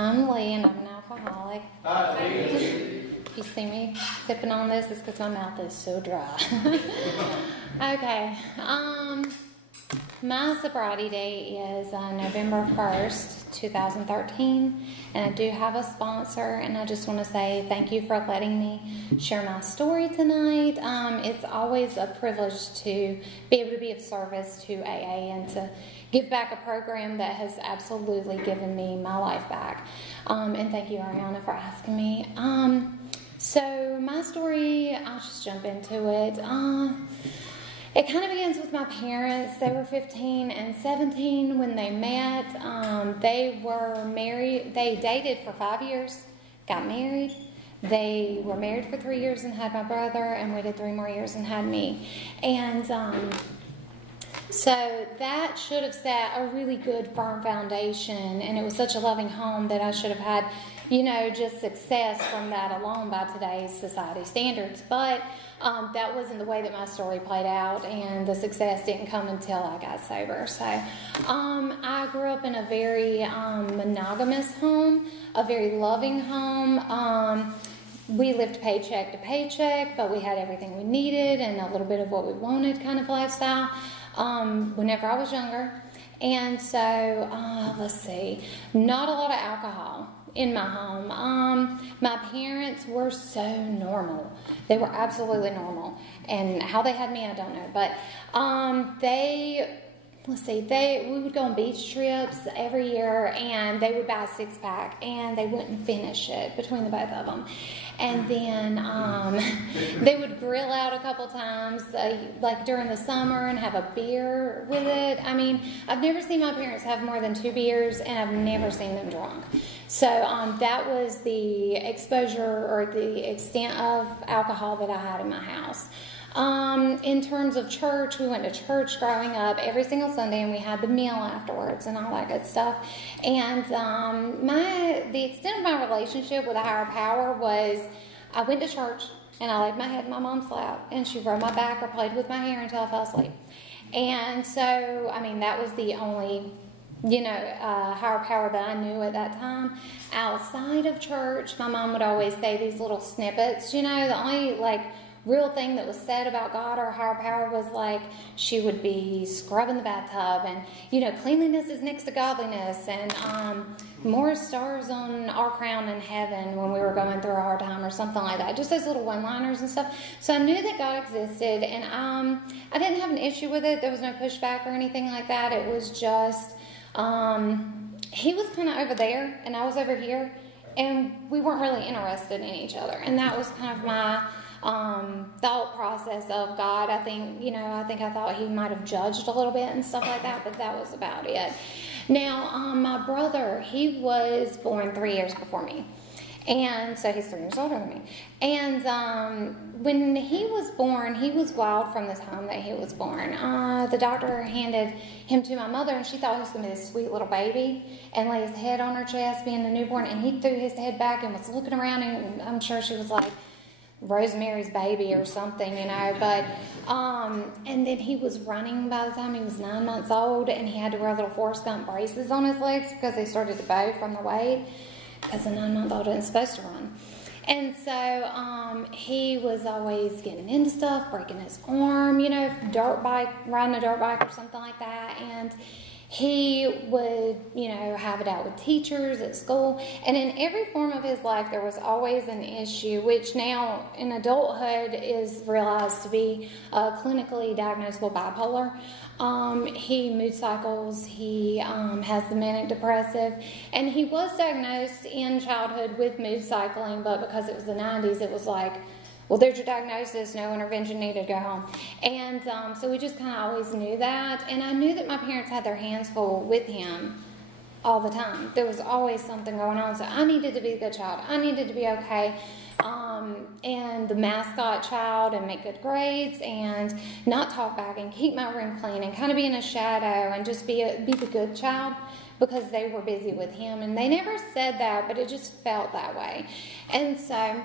I'm Leigh, and I'm an alcoholic. If you see me sipping on this, it's because my mouth is so dry. Okay. My sobriety date is November 1st, 2013, and I do have a sponsor, and I just want to say thank you for letting me share my story tonight. It's always a privilege to be able to be of service to AA and to give back a program that has absolutely given me my life back. And thank you, Ariana, for asking me. So my story, I'll just jump into it. It kind of begins with my parents. They were 15 and 17 when they met. They were married. They dated for 5 years, got married. They were married for 3 years and had my brother, and waited 3 more years and had me. And so that should have set a really good, firm foundation, and it was such a loving home that I should have had, just success from that alone by today's society standards. But that wasn't the way that my story played out, and the success didn't come until I got sober. So I grew up in a very monogamous home, a very loving home. We lived paycheck to paycheck, but we had everything we needed and a little bit of what we wanted kind of lifestyle whenever I was younger. And so, let's see, not a lot of alcohol in my home. My parents were so normal. They were absolutely normal. And how they had me, I don't know. But we would go on beach trips every year, and they would buy a 6-pack, and they wouldn't finish it between the both of them. And then they would grill out a couple times, like during the summer, and have a beer with it. I mean, I've never seen my parents have more than 2 beers, and I've never seen them drunk. So that was the exposure or the extent of alcohol that I had in my house. In terms of church, we went to church growing up every single Sunday, and we had the meal afterwards and all that good stuff. And the extent of my relationship with a higher power was I went to church and I laid my head in my mom's lap, and she rubbed my back or played with my hair until I fell asleep. And so, that was the only higher power that I knew at that time. Outside of church, my mom would always say these little snippets. The only real thing that was said about God or higher power was she would be scrubbing the bathtub, and cleanliness is next to godliness, and more stars on our crown in heaven when we were going through a hard time or something like that. Just those little one-liners and stuff. So I knew that God existed, and I didn't have an issue with it. There was no pushback or anything like that. It was just he was kind of over there and I was over here, and we weren't really interested in each other. And that was kind of my thought process of God. I think I thought he might have judged a little bit and stuff like that, but that was about it. Now, my brother, he was born 3 years before me. And so he's 3 years older than me. And when he was born, he was wild from the time that he was born. The doctor handed him to my mother, and she thought he was going to be this sweet little baby and lay his head on her chest, being a newborn. And he threw his head back and was looking around, and I'm sure she was like, Rosemary's Baby or something, but and then he was running by the time he was 9 months old, and he had to wear little Forrest Gump braces on his legs because they started to bow from the weight, because a 9-month-old isn't supposed to run. And so he was always getting into stuff, breaking his arm, riding a dirt bike or something like that. And he would, have it out with teachers at school. And in every form of his life, there was always an issue, which now in adulthood is realized to be clinically diagnosable bipolar. He mood cycles, he has the manic depressive, and he was diagnosed in childhood with mood cycling, but because it was the 90s, it was like, well, there's your diagnosis, no intervention needed, go home. And so we just kind of always knew that. And I knew that my parents had their hands full with him all the time. There was always something going on. So I needed to be a good child. I needed to be okay. And the mascot child, and make good grades, and not talk back, and keep my room clean, and kind of be in a shadow, and just be the good child, because they were busy with him. And they never said that, but it just felt that way. And so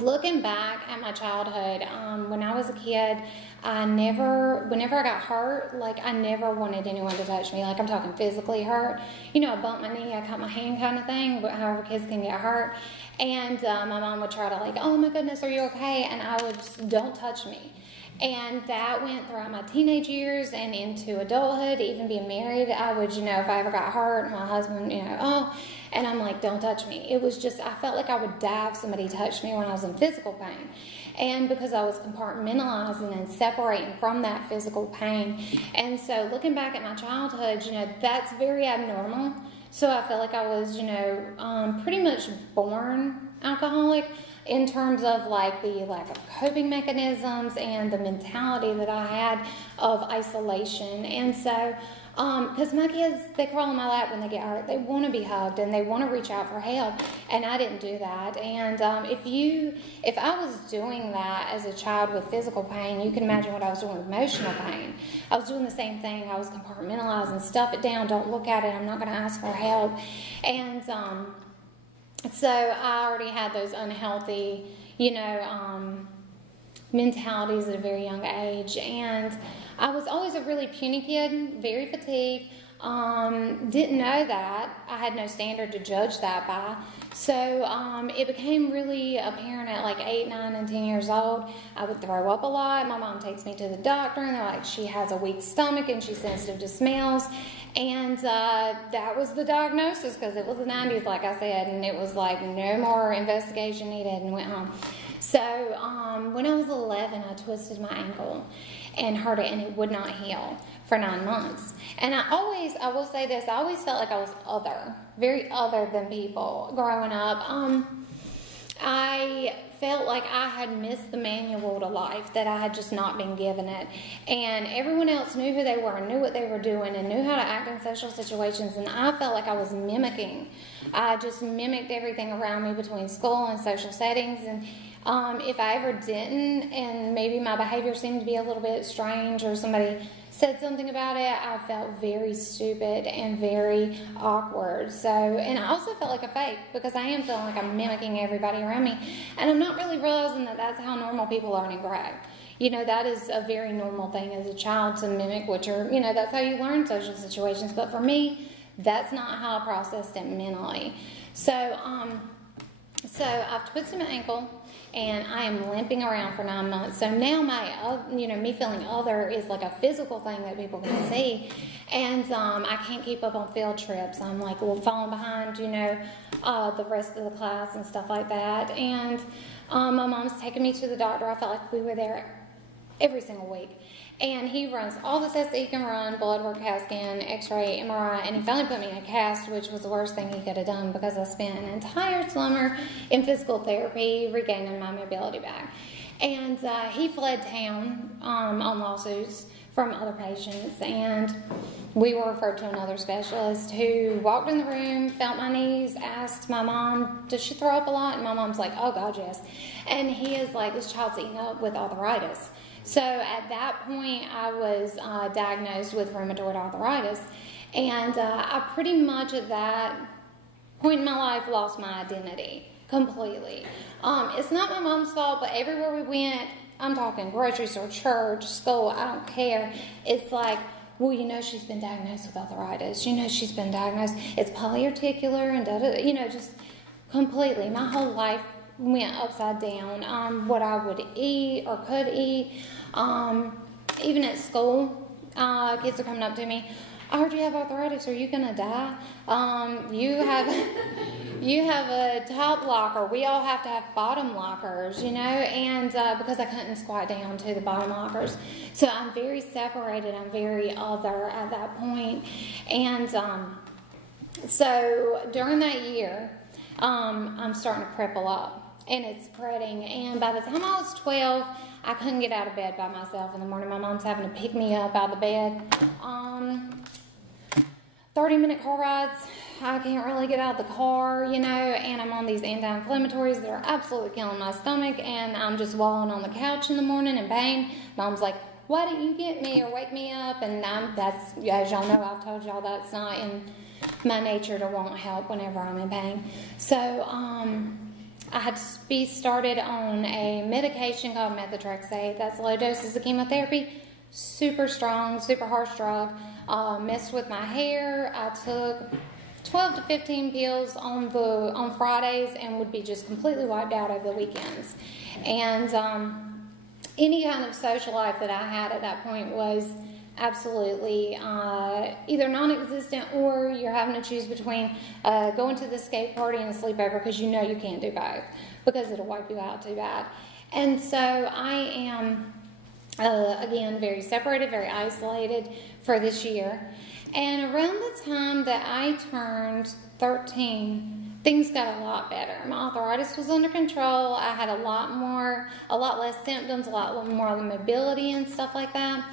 looking back at my childhood, when I was a kid, whenever I got hurt, like I never wanted anyone to touch me. Like I'm talking physically hurt. You know, I bumped my knee, I cut my hand kind of thing, but however kids can get hurt. And my mom would try to like, oh my goodness, are you okay? And I would just, don't touch me. And that went throughout my teenage years and into adulthood, even being married. I would, you know, if I ever got hurt, my husband, you know, oh, and I'm like, don't touch me. It was just, I felt like I would die if somebody touched me when I was in physical pain. And because I was compartmentalizing and separating from that physical pain. And so looking back at my childhood, you know, that's very abnormal. So I felt like I was, you know, pretty much born alcoholic, in terms of like the lack of coping mechanisms and the mentality that I had of isolation. And so, because my kids, they crawl in my lap when they get hurt. They want to be hugged and they want to reach out for help. And I didn't do that. And if I was doing that as a child with physical pain, you can imagine what I was doing with emotional pain. I was doing the same thing. I was compartmentalizing, stuff it down, don't look at it, I'm not going to ask for help. And so I already had those unhealthy, you know, mentalities at a very young age. And I was always a really puny kid, very fatigued. Didn't know that. I had no standard to judge that by. So it became really apparent at like 8, 9, and 10 years old. I would throw up a lot. My mom takes me to the doctor, and they're like, she has a weak stomach and she's sensitive to smells. And that was the diagnosis, because it was the 90s, like I said, and it was like no more investigation needed, and went home. So when I was 11, I twisted my ankle and hurt it, and it would not heal for 9 months. And I will say this, I always felt like I was other, very other than people growing up. I felt like I had missed the manual to life, that I had just not been given it. And everyone else knew who they were and knew what they were doing and knew how to act in social situations, and I felt like I was mimicking. I just mimicked everything around me between school and social settings, and if I ever didn't, and maybe my behavior seemed to be a little bit strange or somebody said something about it, I felt very stupid and very awkward. So, and I also felt like a fake, because I am feeling like I'm mimicking everybody around me, and I'm not really realizing that that's how normal people learn and grow. You know, that is a very normal thing as a child, to mimic what you're, you know, that's how you learn social situations. But for me, that's not how I processed it mentally. So I've twisted my ankle, and I am limping around for 9 months. So now me feeling other is like a physical thing that people can see. And I can't keep up on field trips. I'm like falling behind, you know, the rest of the class and stuff like that. And my mom's taking me to the doctor. I felt like we were there every single week. And he runs all the tests that he can run, blood work, CAT scan, x-ray, MRI, and he finally put me in a cast, which was the worst thing he could have done, because I spent an entire summer in physical therapy regaining my mobility back. And he fled town on lawsuits from other patients, and we were referred to another specialist, who walked in the room, felt my knees, asked my mom, does she throw up a lot? And my mom's like, oh God, yes. And he is like, this child's eating up with arthritis. So at that point, I was diagnosed with rheumatoid arthritis, and I pretty much at that point in my life lost my identity completely. It's not my mom's fault, but everywhere we went, I'm talking grocery store, church, school, I don't care. It's like, well, you know, she's been diagnosed with arthritis. You know, she's been diagnosed. It's polyarticular and da-da-da, you know, just completely. My whole life went upside down. What I would eat or could eat. Even at school, kids are coming up to me, I heard you have arthritis, are you going to die? You have a top locker. We all have to have bottom lockers, you know, and because I couldn't squat down to the bottom lockers. So I'm very separated. I'm very other at that point. And so during that year, I'm starting to cripple up. And it's spreading, and by the time I was 12, I couldn't get out of bed by myself in the morning. My mom's having to pick me up out of the bed. 30-minute car rides, I can't really get out of the car, you know, and I'm on these anti-inflammatories that are absolutely killing my stomach, and I'm just walling on the couch in the morning in pain. Mom's like, why didn't you get me or wake me up? And that's, as y'all know, I've told y'all that's not in my nature to want help whenever I'm in pain. So, I had to be started on a medication called methotrexate. That's low doses of chemotherapy. Super strong, super harsh drug. Messed with my hair. I took 12 to 15 pills on Fridays and would be just completely wiped out over the weekends. And any kind of social life that I had at that point was absolutely either non-existent, or you're having to choose between going to the skate party and a sleepover, because you know you can't do both because it'll wipe you out too bad. And so I am again very separated, very isolated for this year. And around the time that I turned 13, things got a lot better. My arthritis was under control. I had a lot less symptoms, a lot more mobility and stuff like that.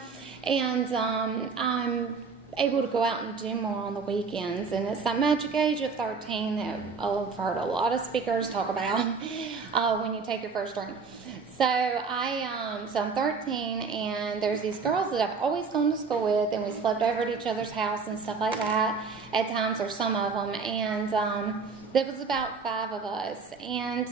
And I'm able to go out and do more on the weekends. And it's that magic age of 13 that I've heard a lot of speakers talk about when you take your first drink. So I'm 13, and there's these girls that I've always gone to school with, and we slept over at each other's house and stuff like that at times, or some of them. And there was about 5 of us, and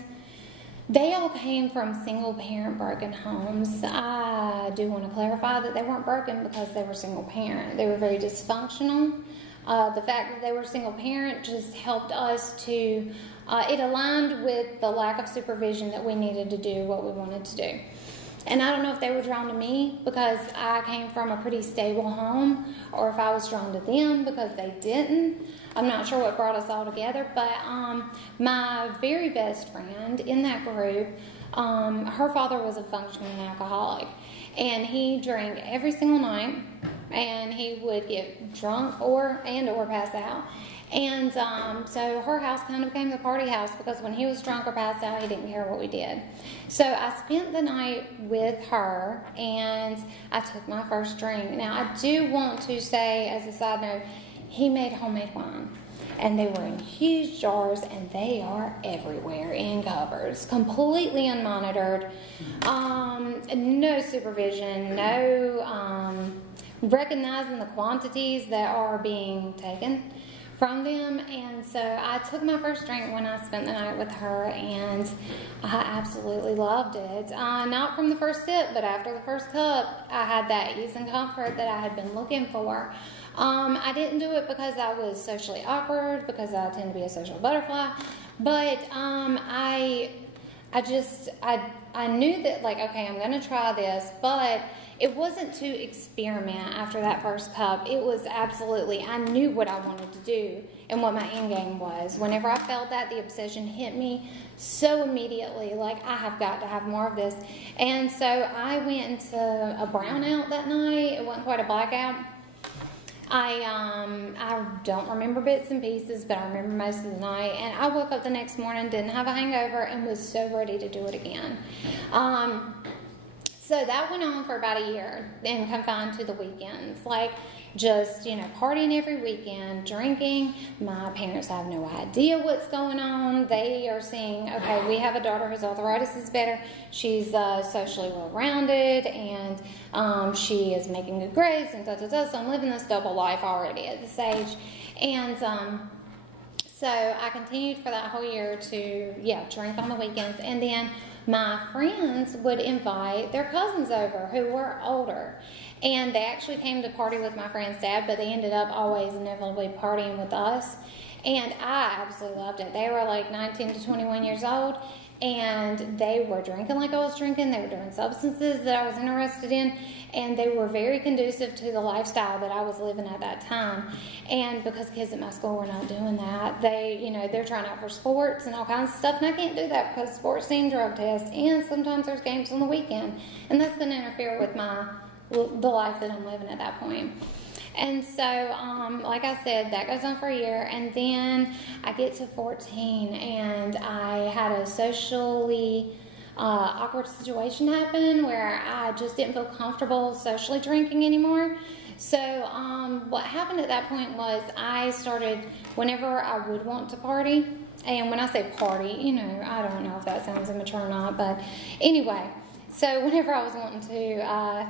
they all came from single-parent broken homes. I do want to clarify that they weren't broken because they were single-parent. They were very dysfunctional. The fact that they were single-parent just helped us to, it aligned with the lack of supervision that we needed to do what we wanted to do. And I don't know if they were drawn to me because I came from a pretty stable home, or if I was drawn to them because they didn't. I'm not sure what brought us all together, but my very best friend in that group, her father was a functioning alcoholic, and he drank every single night, and he would get drunk or pass out. And so her house kind of became the party house, because when he was drunk or passed out, he didn't care what we did. So I spent the night with her, and I took my first drink. Now, I do want to say, as a side note, he made homemade wine, and they were in huge jars, and they are everywhere in cupboards, completely unmonitored, no supervision, no recognizing the quantities that are being taken from them. And so I took my first drink when I spent the night with her, and I absolutely loved it. Not from the first sip, but after the first cup, I had that ease and comfort that I had been looking for. I didn't do it because I was socially awkward, because I tend to be a social butterfly, but I knew that, like, okay, I'm going to try this, but it wasn't to experiment after that first cup. It was absolutely, I knew what I wanted to do and what my end game was. Whenever I felt that, the obsession hit me so immediately, like, I have got to have more of this. And so I went into a brownout that night. It wasn't quite a blackout. I don't remember bits and pieces, but I remember most of the night. And I woke up the next morning, didn't have a hangover, and was so ready to do it again. So that went on for about a year, and confined to the weekends. Like, just, partying every weekend, drinking. My parents have no idea what's going on. They are seeing, okay, we have a daughter whose arthritis is better. She's socially well-rounded, and she is making good grades, and so I'm living this double life already at this age. And so I continued for that whole year to, drink on the weekends. And then my friends would invite their cousins over who were older. And they actually came to party with my friend's dad, but they ended up always inevitably partying with us. And I absolutely loved it. They were like 19 to 21 years old, and they were drinking like I was drinking. They were doing substances that I was interested in, and they were very conducive to the lifestyle that I was living at that time. And because kids at my school were not doing that, they're trying out for sports and all kinds of stuff, and I can't do that because sports team drug tests, and sometimes there's games on the weekend, and that's going to interfere with the life that I'm living at that point. And so, like I said, that goes on for a year, and then I get to 14, and I had a socially awkward situation happen where I just didn't feel comfortable socially drinking anymore. So what happened at that point was I started, whenever I would want to party, and when I say party, I don't know if that sounds immature or not, but anyway, so whenever I was wanting to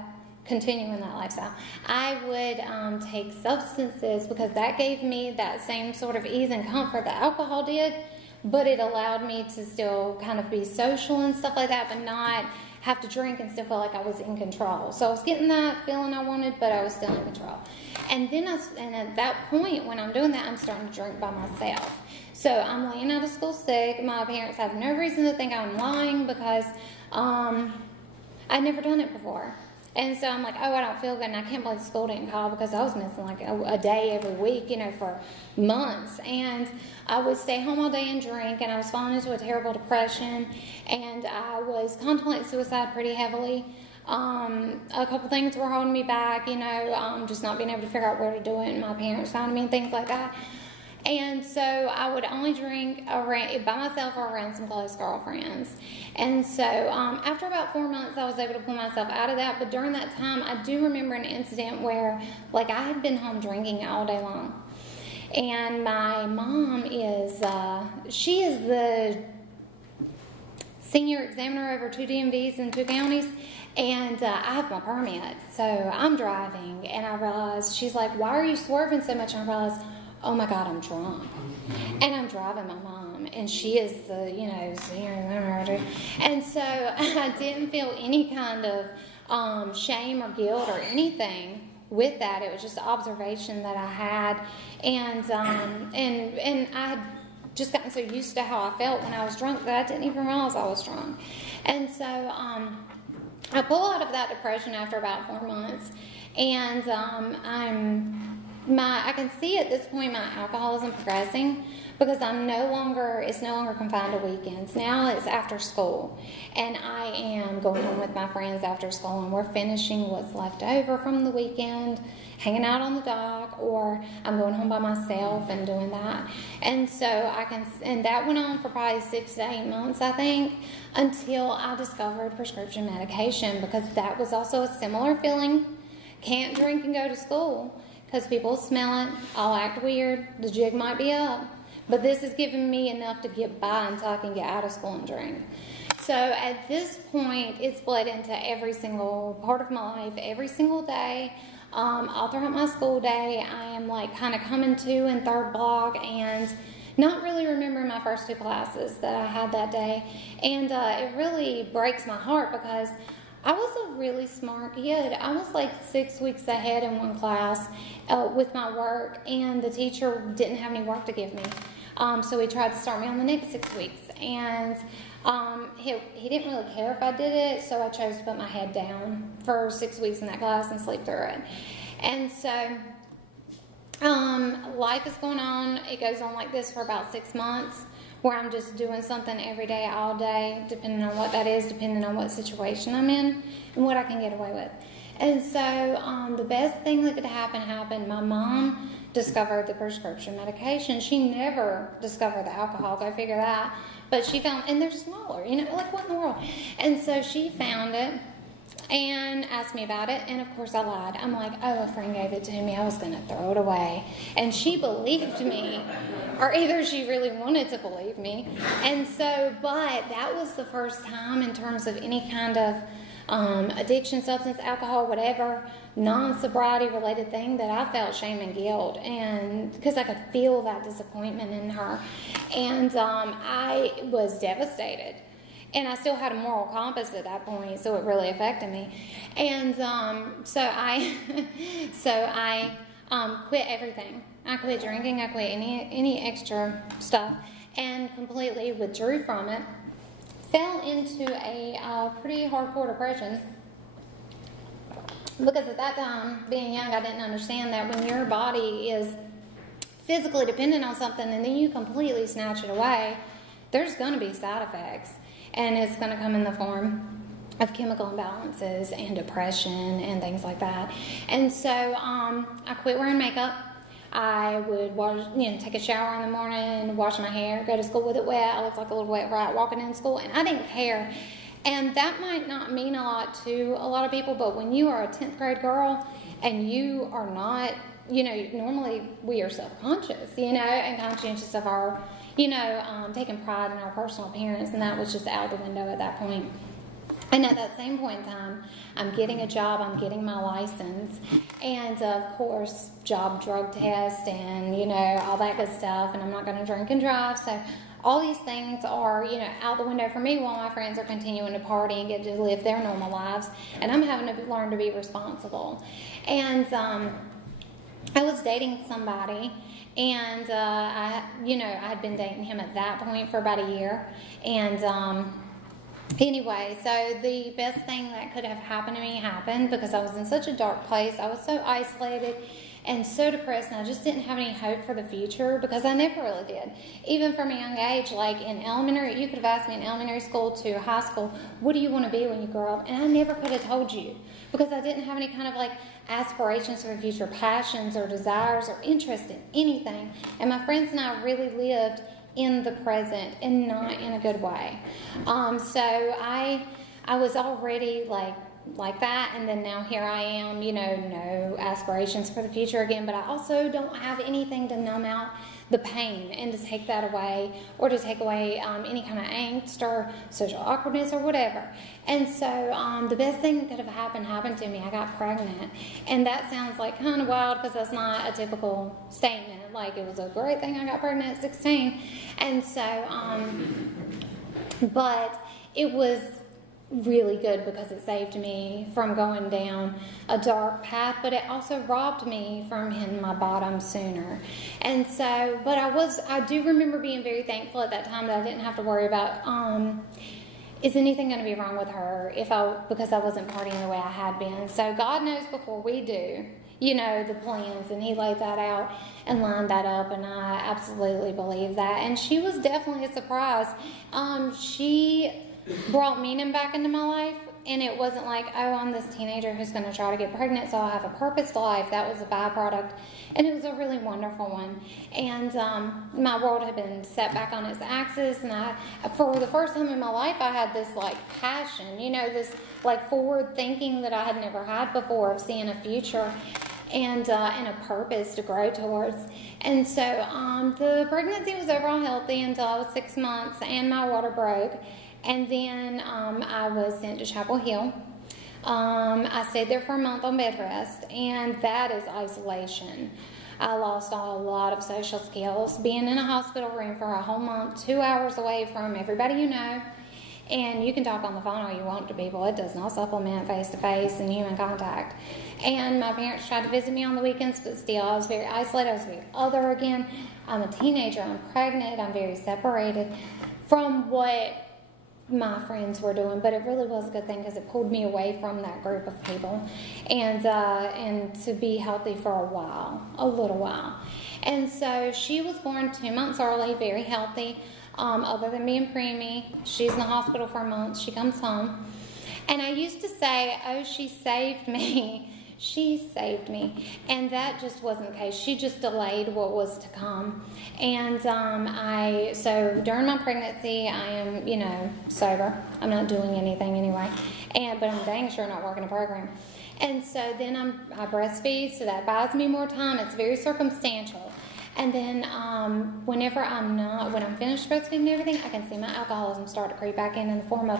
continue in that lifestyle, I would take substances, because that gave me that same sort of ease and comfort that alcohol did, but it allowed me to still kind of be social and stuff like that, but not have to drink and still feel like I was in control. So I was getting that feeling I wanted, but I was still in control. And then and at that point, when I'm doing that, I'm starting to drink by myself. So I'm laying out of school sick. My parents have no reason to think I'm lying because I'd never done it before. And so I'm like, oh, I don't feel good, and I can't believe school didn't call because I was missing like a day every week, for months. And I would stay home all day and drink, and I was falling into a terrible depression, and I was contemplating suicide pretty heavily. A couple things were holding me back, just not being able to figure out where to do it, and my parents found me and things like that. And so I would only drink by myself or around some close girlfriends. And so after about 4 months, I was able to pull myself out of that. But during that time, I do remember an incident where, I had been home drinking all day long. And my mom she is the senior examiner over 2 DMVs in 2 counties. And I have my permit. So I'm driving, and I realized, she's like, why are you swerving so much? And I realized, oh my God, I'm drunk. And I'm driving my mom, and she is the, and so I didn't feel any kind of shame or guilt or anything with that. It was just an observation that I had, and I had just gotten so used to how I felt when I was drunk that I didn't even realize I was drunk. And so I pull out of that depression after about 4 months, and I can see at this point my alcoholism progressing because it's no longer confined to weekends. Now it's after school, and I am going home with my friends after school, and we're finishing what's left over from the weekend, hanging out on the dock, or I'm going home by myself and doing that. And so and that went on for probably 6 to 8 months, I think, until I discovered prescription medication, because that was also a similar feeling. Can't drink and go to school because people smell it, I'll act weird, the jig might be up. But this has given me enough to get by until I can get out of school and drink. So at this point, it's bled into every single part of my life, every single day. All throughout my school day, I am kind of coming to in third block and not really remembering my first 2 classes that I had that day. And it really breaks my heart because I was a really smart kid. I was 6 weeks ahead in one class with my work, and the teacher didn't have any work to give me. So he tried to start me on the next 6 weeks. And he didn't really care if I did it, so I chose to put my head down for 6 weeks in that class and sleep through it. And so life is going on. It goes on like this for about 6 months, where I'm just doing something every day, all day, depending on what that is, depending on what situation I'm in, and what I can get away with. And so the best thing that could happen happened. My mom discovered the prescription medication. She never discovered the alcohol, go figure that. But she found, and they're smaller, what in the world? And so she found it and asked me about it, and of course I lied. I'm like, oh, a friend gave it to me, I was going to throw it away. And she believed me, or either she really wanted to believe me. And so, but that was the first time in terms of any kind of addiction, substance, alcohol, whatever, non-sobriety related thing that I felt shame and guilt, and because I could feel that disappointment in her. And I was devastated. And I still had a moral compass at that point, so it really affected me. And so I quit everything. I quit drinking. I quit any extra stuff, and completely withdrew from it. Fell into a pretty hardcore depression, because at that time, being young, I didn't understand that when your body is physically dependent on something and then you completely snatch it away, there's going to be side effects. And it's going to come in the form of chemical imbalances and depression and things like that. And so I quit wearing makeup. I would take a shower in the morning, wash my hair, go to school with it wet. I looked like a little wet rat walking in school, and I didn't care. And that might not mean a lot to a lot of people, but when you are a 10th grade girl and you are not, normally we are self-conscious, and conscientious of our, taking pride in our personal appearance, and that was just out the window at that point. And at that same point in time, I'm getting a job, I'm getting my license, and of course, drug test, and, you know, all that good stuff, and I'm not going to drink and drive, so all these things are, you know, out the window for me while my friends are continuing to party and get to live their normal lives, and I'm having to learn to be responsible. And I was dating somebody, and I had been dating him at that point for about a year, and anyway, so the best thing that could have happened to me happened, because I was in such a dark place. I was so isolated and so depressed, and I just didn't have any hope for the future, because I never really did. Even from a young age, like in elementary, you could have asked me in elementary school to high school, what do you want to be when you grow up? And I never could have told you, because I didn't have any kind of like aspirations for the future, passions or desires or interest in anything. And my friends and I really lived in the present and not in a good way. So I was already like that, and then now here I am, you know, no aspirations for the future again, but I also don't have anything to numb out the pain and to take that away, or to take away any kind of angst or social awkwardness or whatever. And so the best thing that could have happened to me. I got pregnant, and that sounds like kind of wild, because that's not a typical statement. Like, it was a great thing I got pregnant at 16, and so but it was really good, because it saved me from going down a dark path, but it also robbed me from hitting my bottom sooner. And so, but I do remember being very thankful at that time that I didn't have to worry about, is anything going to be wrong with her because I wasn't partying the way I had been. So God knows before we do, you know, the plans, and He laid that out and lined that up, and I absolutely believe that. And she was definitely a surprise. She brought meaning back into my life, and it wasn't like, oh, I'm this teenager who's going to try to get pregnant, so I'll have a purpose to life. That was a byproduct, and it was a really wonderful one. And my world had been set back on its axis, and for the first time in my life, I had this like passion, you know, this like forward thinking that I had never had before, of seeing a future and a purpose to grow towards. And so the pregnancy was overall healthy until I was 6 months, and my water broke. And then I was sent to Chapel Hill. I stayed there for a month on bed rest, and that is isolation. I lost a lot of social skills. Being in a hospital room for a whole month, 2 hours away from everybody you know, and you can talk on the phone all you want to people. It does not supplement face-to-face and human contact. And my parents tried to visit me on the weekends, but still, I was very isolated. I was very other again. I'm a teenager. I'm pregnant. I'm very separated from what my friends were doing, but it really was a good thing, because it pulled me away from that group of people, and to be healthy for a little while. And so she was born 2 months early, very healthy, other than being preemie. She's in the hospital for a month. She comes home, and I used to say, oh, she saved me. She saved me. And that just wasn't the case. She just delayed what was to come. And so during my pregnancy, I am, you know, sober. I'm not doing anything anyway. But I'm dang sure not working a program. And so then I breastfeed, so that buys me more time. It's very circumstantial. And then when I'm finished breastfeeding and everything, I can see my alcoholism start to creep back in the form of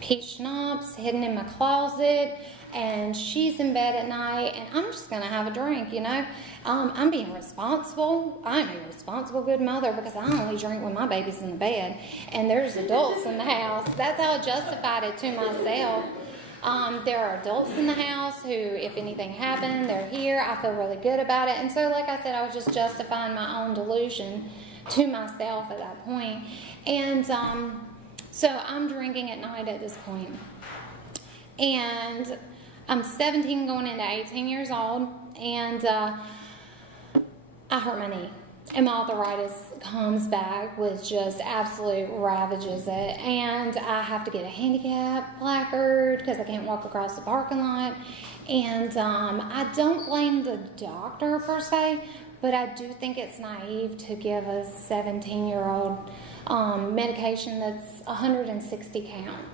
peach schnapps hidden in my closet. And she's in bed at night, and I'm just going to have a drink, you know. I'm being responsible. I'm a responsible, good mother, because I only drink when my baby's in the bed, and there's adults in the house. That's how I justified it to myself. There are adults in the house who, if anything happened, they're here. I feel really good about it. And so, like I said, I was just justifying my own delusion to myself at that point. And so I'm drinking at night at this point. And I'm 17 going into 18 years old, and I hurt my knee. And my arthritis comes back with just absolute ravages it. And I have to get a handicap placard because I can't walk across the parking lot. And I don't blame the doctor per se, but I do think it's naive to give a 17-year-old medication that's 160 count.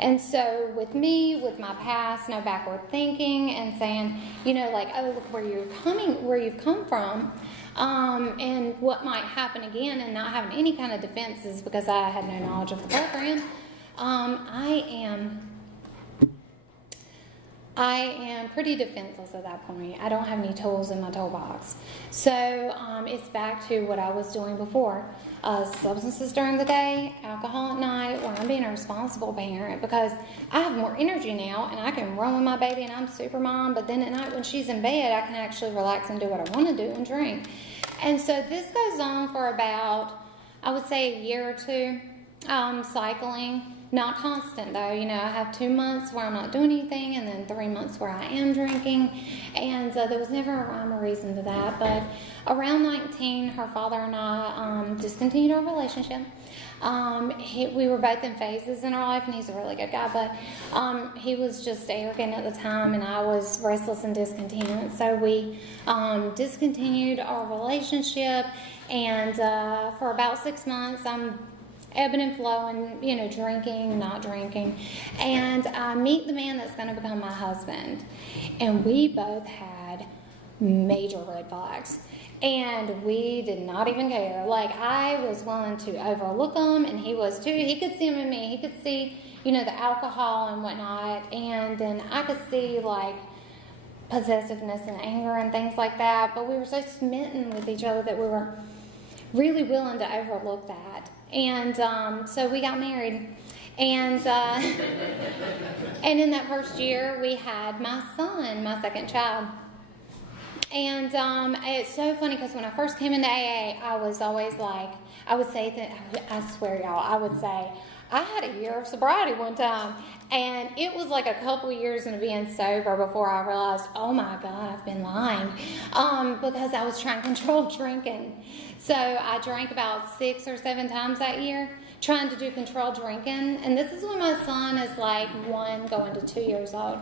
And so with me, with my past, no backward thinking and saying, you know, like, oh, look where you've come from, and what might happen again, and not having any kind of defenses because I had no knowledge of the program, I am I am pretty defenseless at that point. I don't have any tools in my toolbox. So it's back to what I was doing before. Substances during the day, alcohol at night, where I'm being a responsible parent because I have more energy now and I can run with my baby and I'm super mom, but then at night when she's in bed, I can actually relax and do what I want to do and drink. And so this goes on for about, I would say, a year or two, cycling. Not constant though, I have 2 months where I'm not doing anything and then 3 months where I am drinking, and there was never a rhyme or reason to that. But around 19, her father and I discontinued our relationship. We were both in phases in our life, and he's a really good guy, but he was just arrogant at the time, and I was restless and discontent. So we discontinued our relationship, and for about 6 months, I'm ebbing and flowing, drinking, not drinking. And I meet the man that's going to become my husband. And we both had major red flags. And we did not even care. Like, I was willing to overlook them, and he was too. He could see them in me. He could see, the alcohol and whatnot. And then I could see, like, possessiveness and anger and things like that. But we were so smitten with each other that we were really willing to overlook that. And so we got married, and and in that first year we had my son, my second child. And it's so funny because when I first came into AA, I was always like, I would say that, I swear y'all, I would say, I had a year of sobriety one time, and it was like a couple years into being sober before I realized, oh my God, I've been lying, because I was trying to control drinking. So I drank about 6 or 7 times that year, trying to do controlled drinking, and this is when my son is like 1 going to 2 years old.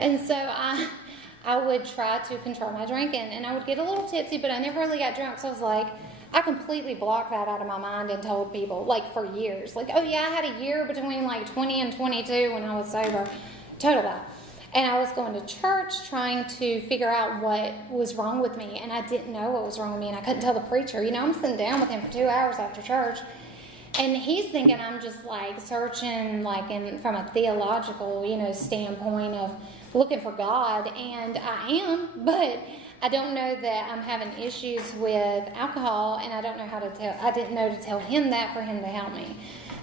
And so I would try to control my drinking, and I would get a little tipsy, but I never really got drunk. So I was like, I completely blocked that out of my mind and told people, like, for years. Like, oh yeah, I had a year between like 20 and 22 when I was sober. Total lie. And I was going to church trying to figure out what was wrong with me, and I didn't know what was wrong with me, and I couldn't tell the preacher. I'm sitting down with him for 2 hours after church, and he's thinking I'm just like searching like from a theological, standpoint of looking for God, and I am, but I don't know that I'm having issues with alcohol, and I didn't know to tell him that for him to help me.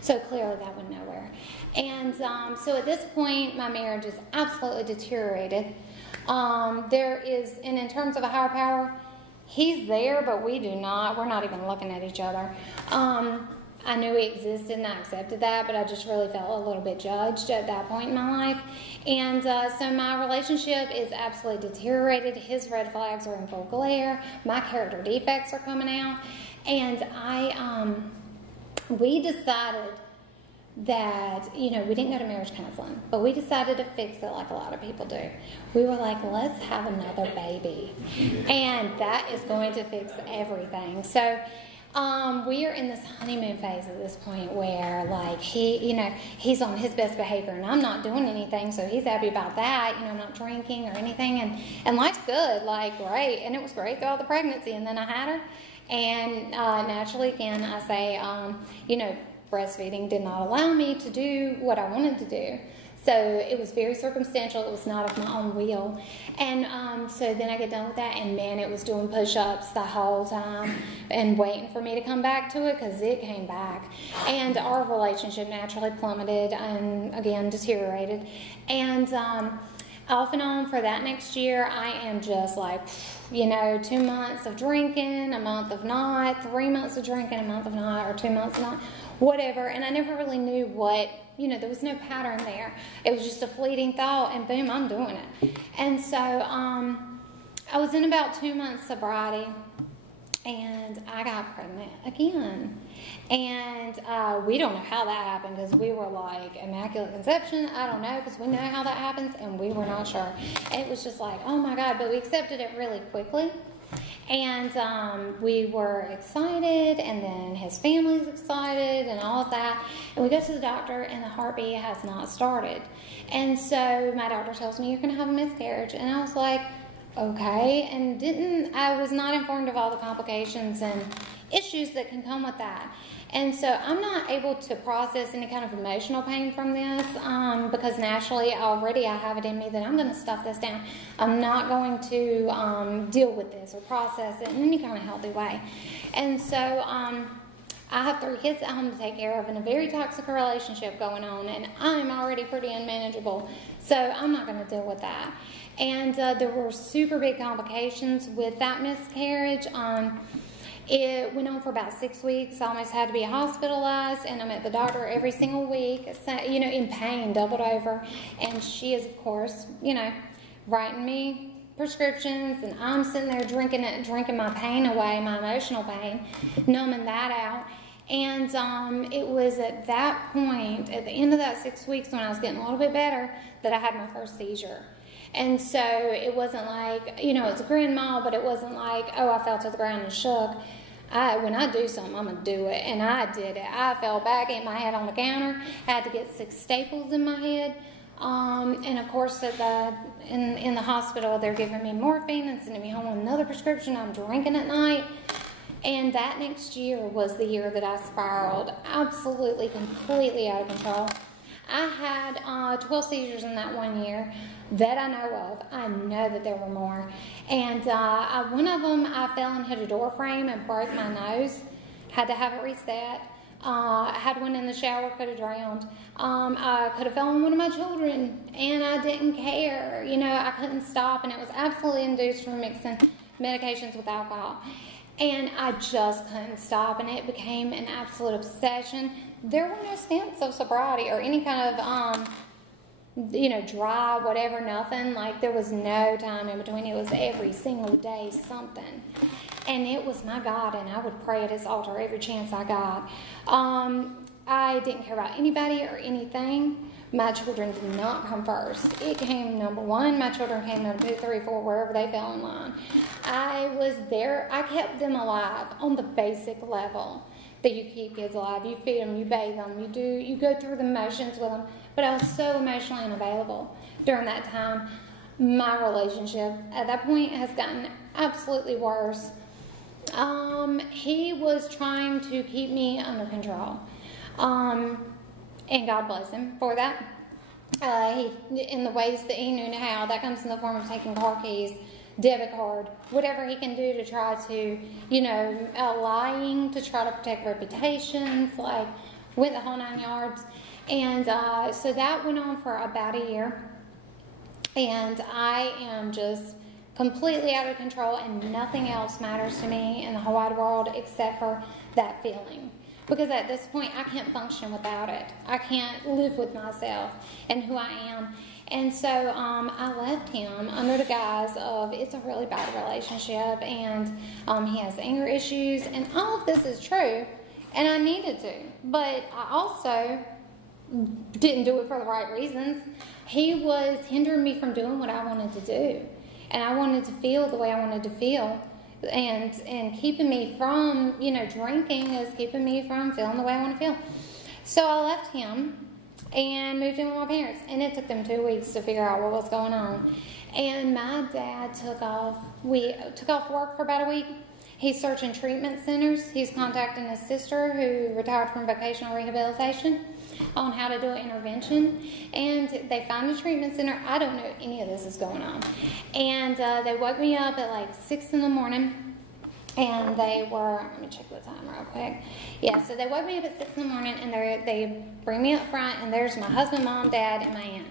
So clearly that went nowhere. And so at this point, my marriage is absolutely deteriorated. There is, and in terms of a higher power, he's there, but we do not. We're not even looking at each other. I knew he existed, and I accepted that, but I just really felt a little bit judged at that point in my life. And so my relationship is absolutely deteriorated. His red flags are in full glare. My character defects are coming out. And we decided that, we didn't go to marriage counseling, but we decided to fix it like a lot of people do. We were like, let's have another baby. And that is going to fix everything. So we are in this honeymoon phase at this point where, like, he's on his best behavior and I'm not doing anything, so he's happy about that. I'm not drinking or anything, and life's good, like, great. And it was great throughout the pregnancy, and then I had her. And naturally, again, I say, breastfeeding did not allow me to do what I wanted to do. So it was very circumstantial. It was not of my own will. And so then I get done with that, and man, it was doing push-ups the whole time and waiting for me to come back to it, because it came back. And our relationship naturally plummeted and, again, deteriorated. And off and on for that next year, I am just like, 2 months of drinking, a month of not, 3 months of drinking, a month of not, or 2 months of not, whatever. And I never really knew what, there was no pattern there. It was just a fleeting thought, and boom, I'm doing it. And so I was in about 2 months sobriety, and I got pregnant again. And we don't know how that happened, because we were like, immaculate conception, I don't know, because we know how that happens, and we were not sure. And it was just like, oh my God, but we accepted it really quickly. And we were excited, and then his family's excited, and all of that. And we go to the doctor, and the heartbeat has not started. And so my doctor tells me, you're going to have a miscarriage. And I was like, okay. And I was not informed of all the complications. And, issues that can come with that. And so I'm not able to process any kind of emotional pain from this because naturally already I have it in me that I'm going to stuff this down. I'm not going to deal with this or process it in any kind of healthy way. And so I have 3 kids at home to take care of and a very toxic relationship going on, and I'm already pretty unmanageable, so I'm not going to deal with that. And there were super big complications with that miscarriage. It went on for about 6 weeks. I almost had to be hospitalized, and I'm at the doctor every single week, you know, in pain, doubled over. And she is, of course, you know, writing me prescriptions, and I'm sitting there drinking my pain away, my emotional pain, numbing that out. And it was at that point, at the end of that 6 weeks, when I was getting a little bit better, that I had my first seizure. And so it wasn't like, you know, it's a grand mal, but it wasn't like, oh, I fell to the ground and shook. When I do something, I'm going to do it. And I did it. I fell back, hit my head on the counter, had to get 6 staples in my head. And of course, in the hospital, they're giving me morphine and sending me home with another prescription. I'm drinking at night. And that next year was the year that I spiraled absolutely, completely out of control. I had 12 seizures in that 1 year that I know of. I know that there were more. And one of them, I fell and hit a door frame and broke my nose. Had to have it reset. I had one in the shower, could have drowned. I could have fell on one of my children, and I didn't care. You know, I couldn't stop, and it was absolutely induced from mixing medications with alcohol. And I just couldn't stop, and it became an absolute obsession. There were no stints of sobriety or any kind of, you know, dry, whatever, nothing. Like, there was no time in between. It was every single day something. And it was my God, and I would pray at his altar every chance I got. I didn't care about anybody or anything. My children did not come first. It came number 1. My children came number 2, 3, 4, wherever they fell in line. I was there. I kept them alive on the basic level that you keep kids alive. You feed them, you bathe them, you go through the motions with them. But I was so emotionally unavailable during that time. My relationship at that point has gotten absolutely worse. He was trying to keep me under control. And God bless him for that. In the ways that he knew how, that comes in the form of taking car keys, debit card, whatever he can do to try to, you know, lying to try to protect reputations, like went the whole 9 yards. And so that went on for about a year. And I am just completely out of control, and nothing else matters to me in the whole wide world except for that feeling. Because at this point, I can't function without it. I can't live with myself and who I am. And so I left him under the guise of it's a really bad relationship, and he has anger issues, and all of this is true, and I needed to. But I also didn't do it for the right reasons. He was hindering me from doing what I wanted to do, and I wanted to feel the way I wanted to feel. And keeping me from, you know, drinking is keeping me from feeling the way I want to feel. So I left him and moved in with my parents. And it took them 2 weeks to figure out what was going on. And my dad took off. We took off work for about a week. He's searching treatment centers. He's contacting his sister, who retired from vocational rehabilitation, on how to do an intervention. And they found a treatment center. I don't know any of this is going on. And they woke me up at like 6 in the morning. And they were, let me check the time real quick. Yeah, so they woke me up at 6 in the morning, and they bring me up front, and there's my husband, mom, dad, and my aunt.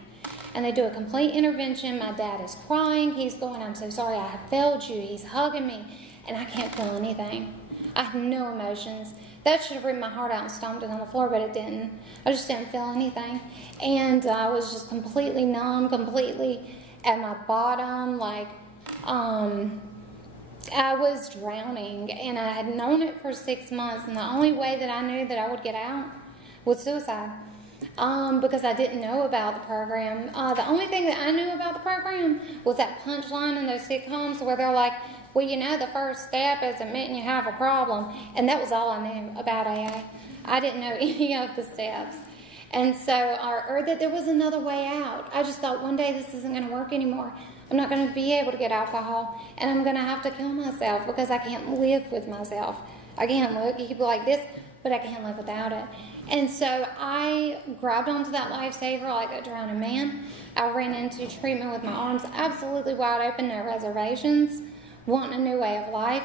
And they do a complete intervention. My dad is crying. He's going, I'm so sorry I have failed you. He's hugging me. And I can't feel anything. I have no emotions. That should have ripped my heart out and stomped it on the floor, but it didn't. I just didn't feel anything. And I was just completely numb, completely at my bottom, like I was drowning. And I had known it for 6 months, and the only way that I knew that I would get out was suicide. Because I didn't know about the program. The only thing that I knew about the program was that punchline in those sitcoms where they're like, well, you know, the first step is admitting you have a problem. And that was all I knew about AA. I didn't know any of the steps. And so, or that there was another way out. I just thought one day this isn't going to work anymore. I'm not going to be able to get alcohol. And I'm going to have to kill myself because I can't live with myself I can't look, you could be like this, but I can't live without it. And so I grabbed onto that lifesaver like a drowning man. I ran into treatment with my arms absolutely wide open, no reservations, wanting a new way of life.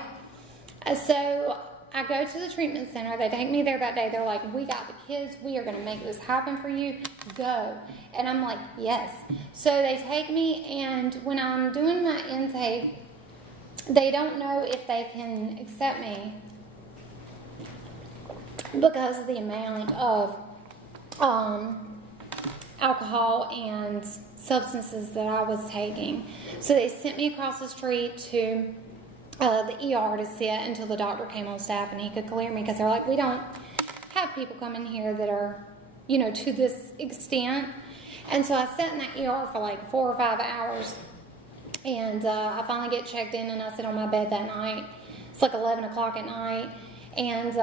So I go to the treatment center. They take me there that day. They're like, we got the kids. We are going to make this happen for you. Go. And I'm like, yes. So they take me, and when I'm doing my intake, they don't know if they can accept me because of the amount of alcohol and substances that I was taking. So they sent me across the street to the ER to sit until the doctor came on staff and he could clear me, because they're like, we don't have people come in here that are, to this extent. And so I sat in that ER for like 4 or 5 hours, and I finally get checked in, and I sit on my bed that night. It's like 11 o'clock at night, and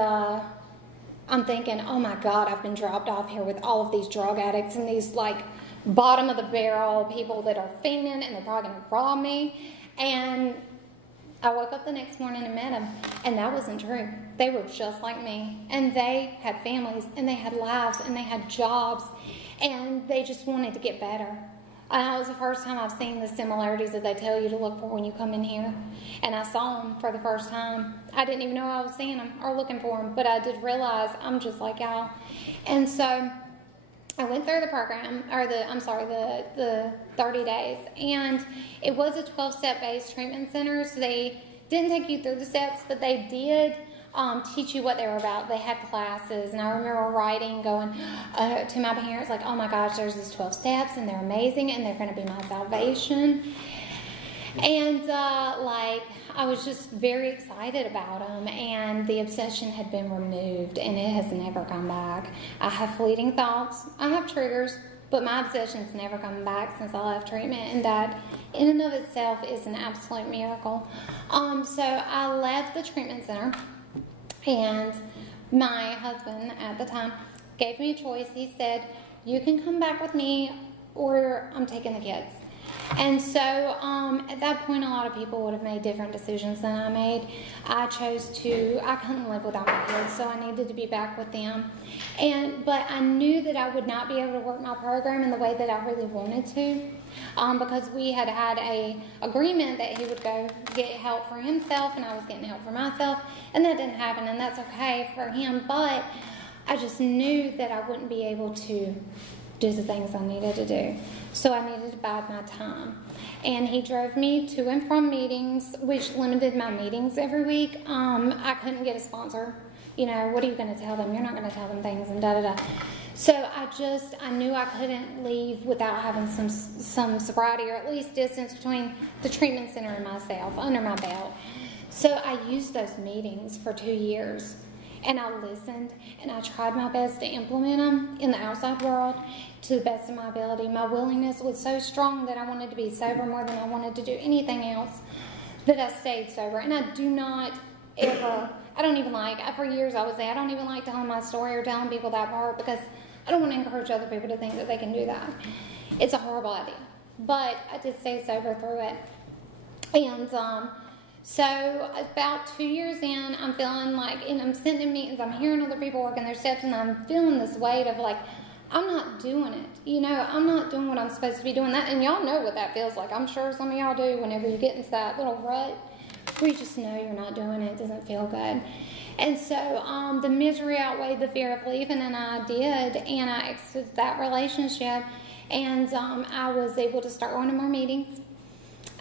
I'm thinking, oh my God, I've been dropped off here with all of these drug addicts and these like bottom of the barrel people that are fiending, and they're probably going to rob me. And I woke up the next morning and met them, and that wasn't true. They were just like me, and they had families, and they had lives, and they had jobs, and they just wanted to get better. And that was the first time I've seen the similarities that they tell you to look for when you come in here. And I saw them for the first time. I didn't even know I was seeing them or looking for them, but I did realize I'm just like y'all. And so I went through the program, or the 30 days, and it was a 12-step based treatment center, so they didn't take you through the steps, but they did teach you what they were about. They had classes, and I remember writing, going to my parents like, oh my gosh, there's these 12 steps, and they're amazing, and they're going to be my salvation. And I was just very excited about them, and the obsession had been removed, and it has never come back. I have fleeting thoughts, I have triggers, but my obsession's never come back since I left treatment, and that in and of itself is an absolute miracle. So I left the treatment center, and my husband at the time gave me a choice. He said, you can come back with me, or I'm taking the kids. And so at that point, a lot of people would have made different decisions than I made. I couldn't live without my kids, so I needed to be back with them. But I knew that I would not be able to work my program in the way that I really wanted to, because we had a agreement that he would go get help for himself, and I was getting help for myself, and that didn't happen, and that's okay for him. But I just knew that I wouldn't be able to do the things I needed to do. So I needed to bide my time. And he drove me to and from meetings, which limited my meetings every week. I couldn't get a sponsor. What are you going to tell them? You're not going to tell them things, and da-da-da. So I knew I couldn't leave without having some sobriety, or at least distance between the treatment center and myself under my belt. So I used those meetings for 2 years. And I listened, and I tried my best to implement them in the outside world to the best of my ability. My willingness was so strong that I wanted to be sober more than I wanted to do anything else, that I stayed sober. And I do not ever, for years I would say, I don't even like telling my story or telling people that part, because I don't want to encourage other people to think that they can do that. It's a horrible idea. But I did stay sober through it. And, so about 2 years in, I'm feeling and I'm sitting in meetings, I'm hearing other people working their steps, and I'm feeling this weight of I'm not doing it. I'm not doing what I'm supposed to be doing. That, and y'all know what that feels like. I'm sure some of y'all do whenever you get into that little rut where you just know you're not doing it. It doesn't feel good. And so the misery outweighed the fear of leaving, and I did, and I exited that relationship, and I was able to start going to more meetings.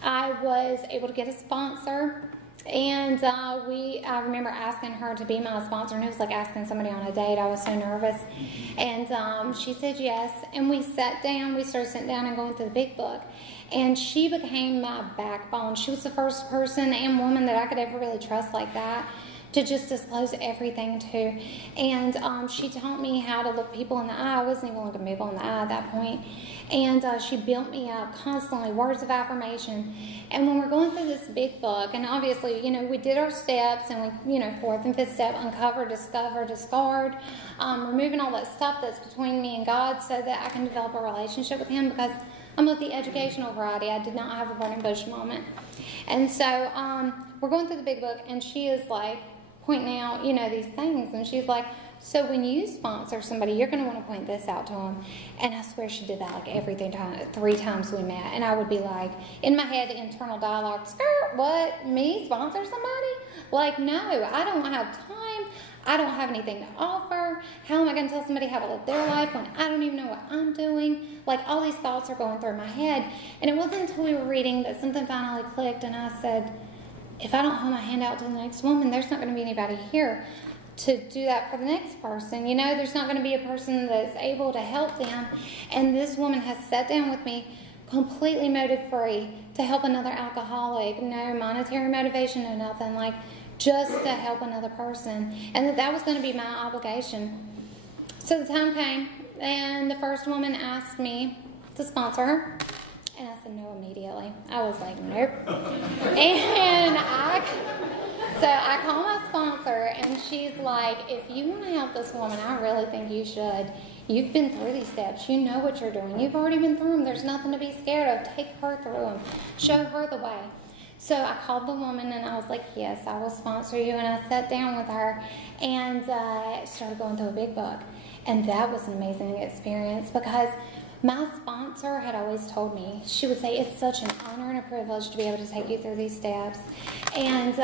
I was able to get a sponsor, and I remember asking her to be my sponsor, and it was like asking somebody on a date. I was so nervous, and she said yes, and we started sitting down and going through the big book, and she became my backbone. She was the first person and woman that I could ever really trust like that, to just disclose everything to. And she taught me how to look people in the eye. I wasn't even looking people in the eye at that point. And she built me up constantly, words of affirmation. And when we're going through this big book, and obviously, we did our steps, and we, 4th and 5th step, uncover, discover, discard, removing all that stuff that's between me and God, so that I can develop a relationship with Him, because I'm of the educational variety. I did not have a burning bush moment. And so we're going through the big book, and she is pointing out, you know, these things. And she's like, so when you sponsor somebody, you're going to want to point this out to them. And I swear she did that like every 3 times we met. And I would be like, in my head, internal dialogue, skirt, what? Me sponsor somebody? Like, no, I don't have time. I don't have anything to offer. How am I going to tell somebody how to live their life when I don't even know what I'm doing? Like, all these thoughts are going through my head. And it wasn't until we were reading that something finally clicked. And I said, if I don't hold my hand out to the next woman, there's not going to be anybody here to do that for the next person. You know, there's not going to be a person that's able to help them. And this woman has sat down with me completely motive-free to help another alcoholic. No monetary motivation, no nothing. Like, just to help another person. And that was going to be my obligation. So the time came, and the first woman asked me to sponsor her. And I said no immediately. I was like, nope. And so I call my sponsor, and she's like, if you want to help this woman, I really think you should. You've been through these steps. You know what you're doing. You've already been through them. There's nothing to be scared of. Take her through them. Show her the way. So I called the woman, and I was like, yes, I will sponsor you. And I sat down with her and started going through a big book. And that was an amazing experience because my sponsor had always told me, she would say, it's such an honor and a privilege to be able to take you through these steps. And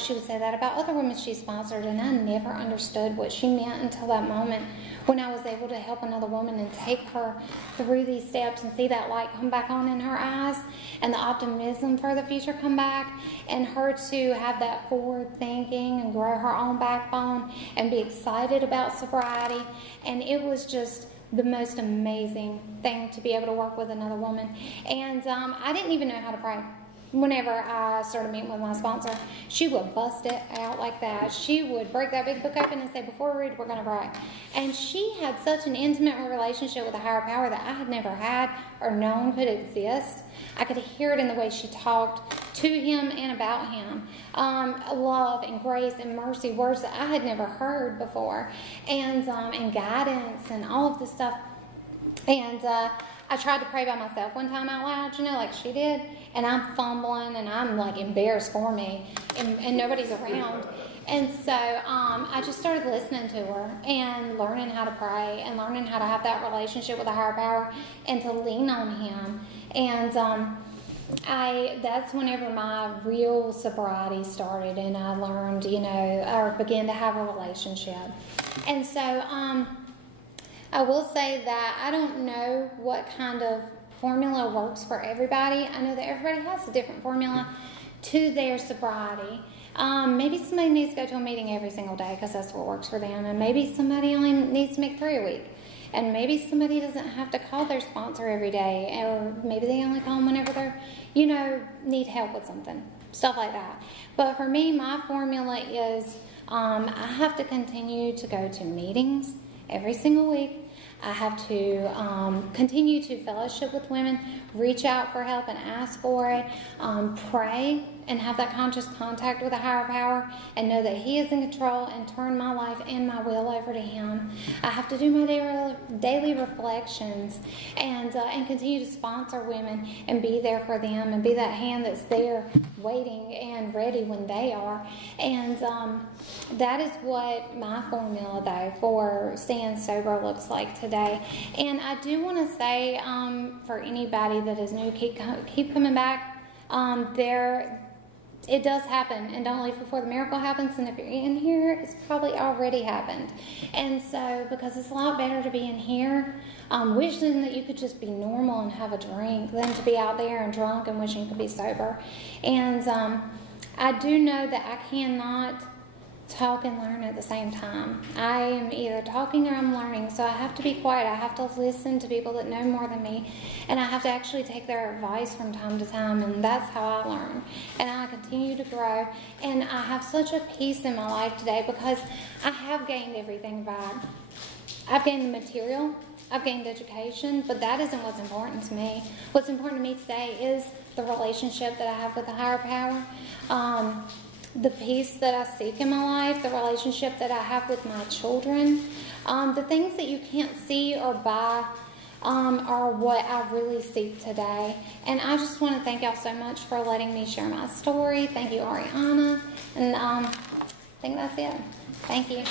she would say that about other women she sponsored, and I never understood what she meant until that moment when I was able to help another woman and take her through these steps and see that light come back on in her eyes and the optimism for the future come back, and her to have that forward thinking and grow her own backbone and be excited about sobriety. And it was just the most amazing thing to be able to work with another woman. And I didn't even know how to pray. Whenever I started meeting with my sponsor, she would bust it out like that. She would break that big book open and say, before we read, we're going to pray. And she had such an intimate relationship with a higher power that I had never had or known could exist. I could hear it in the way she talked to him and about him. Love and grace and mercy, words that I had never heard before. And guidance and all of this stuff. And I tried to pray by myself one time out loud, you know, like she did. And I'm fumbling and I'm like embarrassed for me. And nobody's around. And so I just started listening to her and learning how to pray and learning how to have that relationship with a higher power and to lean on him. And that's whenever my real sobriety started, and I learned, you know, or began to have a relationship. And so I will say that I don't know what kind of formula works for everybody. I know that everybody has a different formula to their sobriety. Maybe somebody needs to go to a meeting every single day because that's what works for them. And maybe somebody only needs to make 3 a week. And maybe somebody doesn't have to call their sponsor every day. Or maybe they only call them whenever they're, you know, need help with something. Stuff like that. But for me, my formula is I have to continue to go to meetings every single week. I have to continue to fellowship with women, reach out for help and ask for it, pray and have that conscious contact with a higher power and know that he is in control and turn my life and my will over to him. I have to do my daily reflections and continue to sponsor women and be there for them and be that hand that's there waiting and ready when they are. And that is what my formula, though, for staying sober looks like today. And I do want to say, for anybody that is new, keep coming back. It does happen, and don't leave before the miracle happens. And if you're in here, it's probably already happened. And so, because it's a lot better to be in here, wishing that you could just be normal and have a drink than to be out there and drunk and wishing you could be sober. And I do know that I cannot talk and learn at the same time. I am either talking or I'm learning, so I have to be quiet. I have to listen to people that know more than me, and I have to actually take their advice from time to time, and that's how I learn. And I continue to grow, and I have such a peace in my life today because I have gained everything back. I've gained the material, I've gained education, but that isn't what's important to me. What's important to me today is the relationship that I have with the higher power, the peace that I seek in my life, the relationship that I have with my children. The things that you can't see or buy are what I really seek today. And I just want to thank y'all so much for letting me share my story. Thank you, Ariana. And think that's it. Thank you.